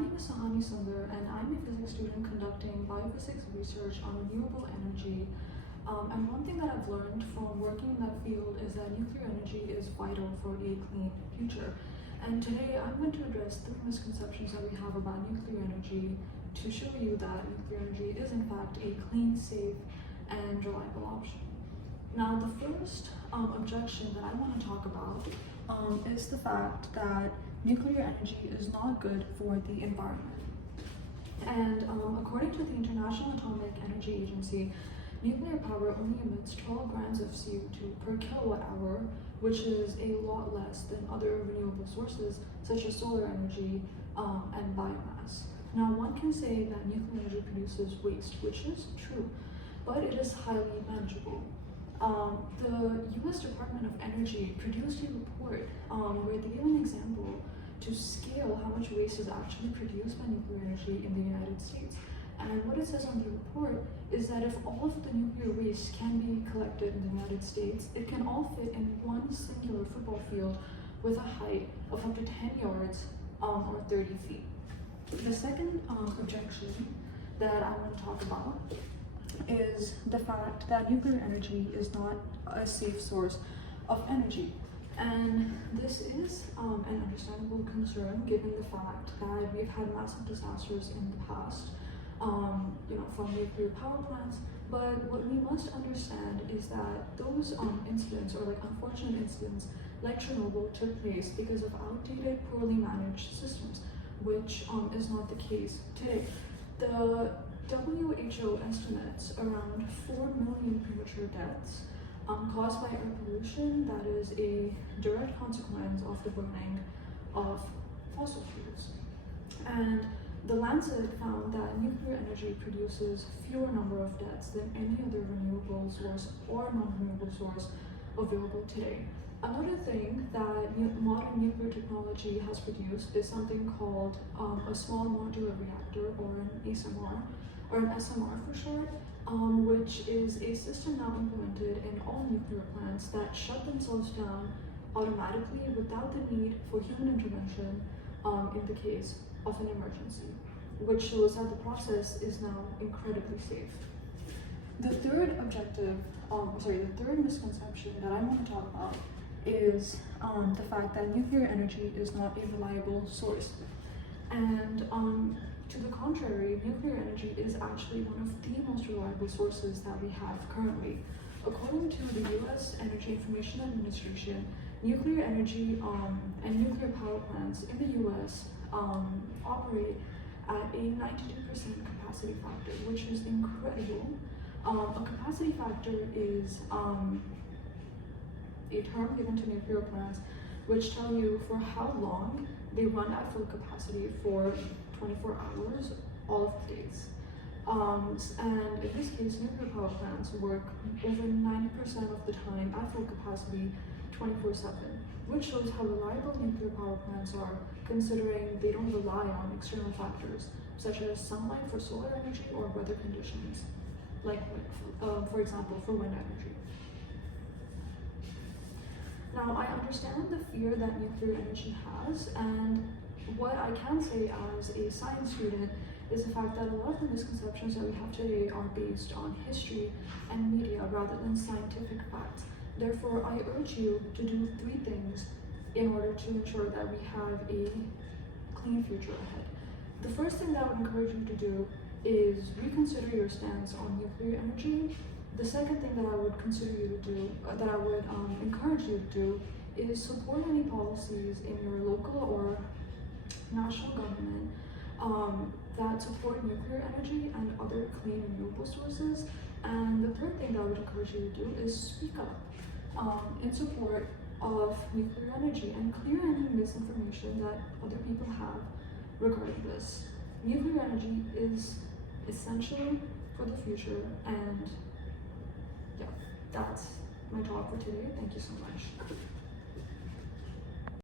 name is Sahani Sundar, and I'm a physics student conducting biophysics research on renewable energy. And one thing that I've learned from working in that field is that nuclear energy is vital for a clean future. And today I'm going to address 3 misconceptions that we have about nuclear energy to show you that nuclear energy is in fact a clean, safe, and reliable option. Now, the first objection that I want to talk about is the fact that nuclear energy is not good for the environment. And according to the International Atomic Energy Agency, nuclear power only emits 12 grams of CO2 per kilowatt hour, which is a lot less than other renewable sources such as solar energy and biomass. Now, one can say that nuclear energy produces waste, which is true, but it is highly manageable. The US Department of Energy produced a report where they give an example to scale how much waste is actually produced by nuclear energy in the United States. And what it says on the report is that if all of the nuclear waste can be collected in the United States, it can all fit in one singular football field with a height of up to 10 yards or 30 feet. The second objection that I want to talk about is the fact that nuclear energy is not a safe source of energy. And this is an understandable concern given the fact that we've had massive disasters in the past, from nuclear power plants. But what we must understand is that those incidents, or unfortunate incidents like Chernobyl, took place because of outdated, poorly managed systems, which is not the case today. The WHO estimates around 4 million premature deaths caused by air pollution that is a direct consequence of the burning of fossil fuels. And the Lancet found that nuclear energy produces fewer number of deaths than any other renewable source or non-renewable source available today. Another thing that modern nuclear technology has produced is something called a small modular reactor, or an SMR, or an SMR for short, which is a system now implemented in all nuclear plants that shut themselves down automatically without the need for human intervention in the case of an emergency, which shows that the process is now incredibly safe. The third misconception that I want to talk about is the fact that nuclear energy is not a reliable source. And to the contrary, nuclear energy is actually one of the most reliable sources that we have currently. According to the US Energy Information Administration, nuclear energy and nuclear power plants in the US operate at a 92% capacity factor, which is incredible. A capacity factor is a term given to nuclear plants which tell you for how long they run at full capacity for 24 hours, all of the days. And in this case, nuclear power plants work over 90% of the time at full capacity 24/7, which shows how reliable nuclear power plants are, considering they don't rely on external factors such as sunlight for solar energy or weather conditions, like for example, for wind energy. Now, I understand the fear that nuclear energy has, and what I can say as a science student is the fact that a lot of the misconceptions that we have today are based on history and media rather than scientific facts. Therefore, I urge you to do 3 things in order to ensure that we have a clean future ahead. The first thing that I would encourage you to do is reconsider your stance on nuclear energy. The second thing that I would encourage you to do is support any policies in your local or national government that support nuclear energy and other clean renewable sources. And the third thing that I would encourage you to do is speak up in support of nuclear energy and clear any misinformation that other people have regarding this. Nuclear energy is essential for the future, and yeah, that's my talk for today. Thank you so much.